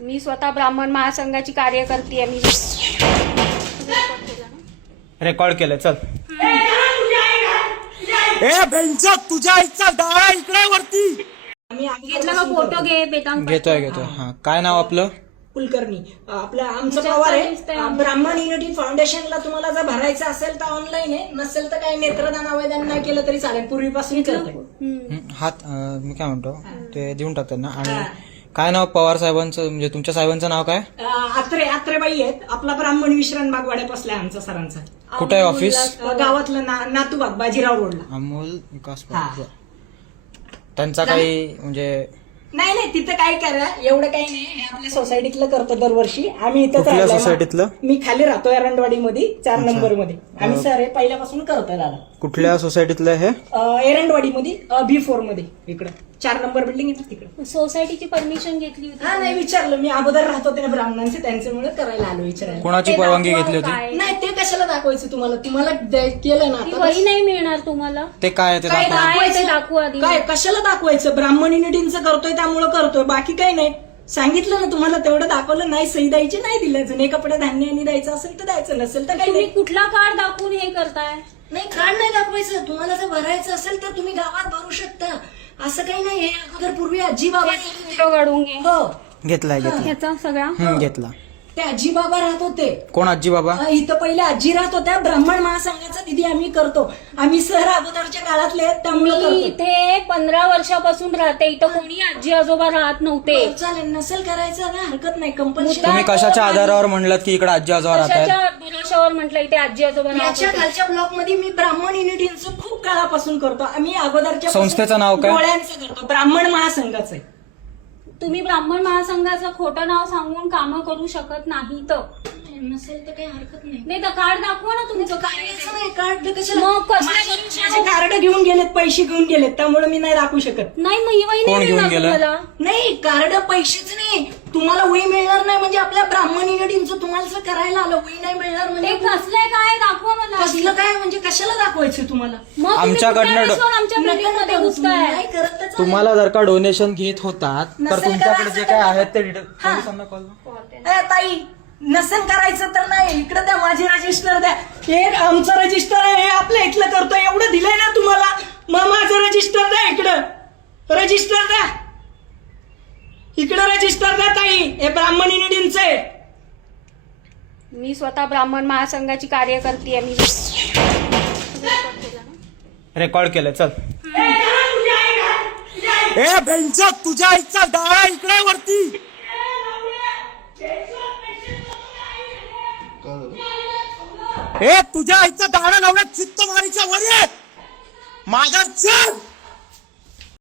मी स्वतः ब्राह्मण महासंघाची कार्यकर्ती आहे. मी रेकॉर्ड केलं. चल ए बेंचा तुझ्या आईचा डाळा इकडे वरती. घेतला का फोटो घे बेतांग. घेतोय. हा, काय नाव आपलं? कुलकर्णी. आपलं आमचं पवार आहे. ब्राह्मण युनिटी फाउंडेशनला तुम्हाला जर भरायचं असेल तर ऑनलाईन आहे, नसेल तर काही नेत्रदान आवेदन नाही केलं तरी चालेल. पूर्वीपासून करतोय. हात मी काय म्हणतो ते देऊन टाकतात ना. आणि काय नाव पवार साहेबांचं, म्हणजे तुमच्या साहेबांचं नाव काय? आत्रेबाई आहेत. आपला ब्राह्मण विश्राम बागवाड्या बसलाय आमचा सरांचा. कुठे आहे ऑफिस? गावातलं नातूबाग बाजीराव रोडला. अमोल विकास पवार. त्यांचा काही म्हणजे नाही तिथं काय करा, एवढं काही नाही. हे आपल्या सोसायटीतलं करतो दरवर्षी. आम्ही इथं कुठल्या सोसायटीतलं? मी खाली राहतो एरंडवाडी मध्ये 4 नंबर मध्ये. आम्ही सर हे पहिल्यापासून करतोय दादा. कुठल्या सोसायटीतलं हे? एरंडवाडी मध्ये B4 मध्ये इकडं 4 नंबर बिल्डिंग आहे तिकडे. सोसायटीची परमिशन घेतली होती. हा नाही विचारलं. मी अगोदर राहतो त्या ब्राह्मणांचे, त्यांच्यामुळे करायला आलो विचारायला. कोणाची परवानगी घेतली होती? नाही ते कशाला दाखवायचं तुम्हाला केलं ना ती आता. वही नाही मिळणार तुम्हाला. ते काय ते काय दाखवा. काय ते दाखवू आधी. काय कशाला दाखवायचं? ब्राह्मण युनिटींचं करतोय त्यामुळे करतोय, बाकी काही नाही. सांगितलं ना तुम्हाला, तेवढं दाखवलं. नाही सही द्यायची, नाही दिलं. जुने कपडे धान्य द्यायचं असेल तर द्यायचं, नसेल तर काही तुम्ही नाही. कुठला कार्ड दाखवून हे करताय? नाही कार्ड नाही दाखवायचं. तुम्हाला जर भरायचं असेल तर तुम्ही गावात भरू शकता. असं काही नाही. हे अगोदर पूर्वी आजी बाबा फोटो काढून घे. हो घेतलाय ह्याचा सगळा घेतला. ते आजी बाबा राहत होते. कोण आजी बाबा? इथं पहिले आजी राहत होत्या. ब्राह्मण महासंघाचा दिदी आम्ही करतो. आम्ही सर अगोदरच्या काळातले आहेत, त्यामुळे मी करतो. इथे 15 वर्षापासून राहते. इथं कोणी आजी आजोबा राहत नव्हते. चालेल, नसेल करायचं ना हरकत नाही. कंपल्सरी. तुम्ही कशाच्या आधारावर म्हणलात की इकडे आजी आजोबा राहतात? कशाच्या भरोशावर म्हटलं इथे आजी आजोबा राहत याच्या होते? खालच्या ब्लॉक मध्ये मी ब्राह्मण युनिटींचं खूप काळापासून करतो. आम्ही अगोदरच्या संस्थेचं नाव काय? डोळ्यांचं करतो. ब्राह्मण महासंघाचं आहे. तुम्ही ब्राह्मण महासंघाचं खोटं नाव सांगून कामं करू शकत नाही. तर नसेल तर काही हरकत नाही. नाही तर कार्ड दाखवा ना तुमचं काय. कार्डाचं नाही. कार्ड कशाला? मग कसं माझे कार्ड घेऊन गेलेत, पैसे घेऊन गेलेत, त्यामुळे मी नाही दाखवू शकत. नाही मग ही वही कोण नाही घेऊन मिळणार गेलं? तुम्हाला. नाही कार्ड पैसेच नाही. तुम्हाला वही मिळणार नाही म्हणजे आपल्या ब्राह्मण युनिटींचं तुम्हाला जर करायला आलं, वही नाही मिळणार ते म्हणजे कसलंय काय दाखवा मला. कसलं काय म्हणजे कशाला दाखवायचं तुम्हाला? मग तुम्ही आमच्याकडनं कुठल्या वेळेस आमच्या बिल्डिंग मध्ये घुसताय. नाही करत तर चालेल. तुम्हाला जर का डोनेशन घेत होतात तर नसेल तुमच्याकडे करायचं जे तर- काय आहेत ते डिटेल हा. पोलिसांना कॉल. ताई नसेल करायचं तर नाही. इकडे द्या माझे रजिस्टर द्या. हे आमचं रजिस्टर आहे, हे आपल्या इथलं करतोय. एवढं दिलंय ना तुम्हाला, मग माझं रजिस्टर द्या. इकडं रजिस्टर द्या. इकडं रजिस्टर द्या ताई. हे ब्राह्मण युनिटींचं आहे. मी स्वतः ब्राह्मण महासंघाची कार्यकर्ती आहे. मी रेकॉर्ड केलं. चल ए बेंचा तुझ्या आईचा डाळा इकडे वरती. ए तुझ्या आईचा डाळा लावण्यात चित्त मारीच्या वर ये. माझा चल.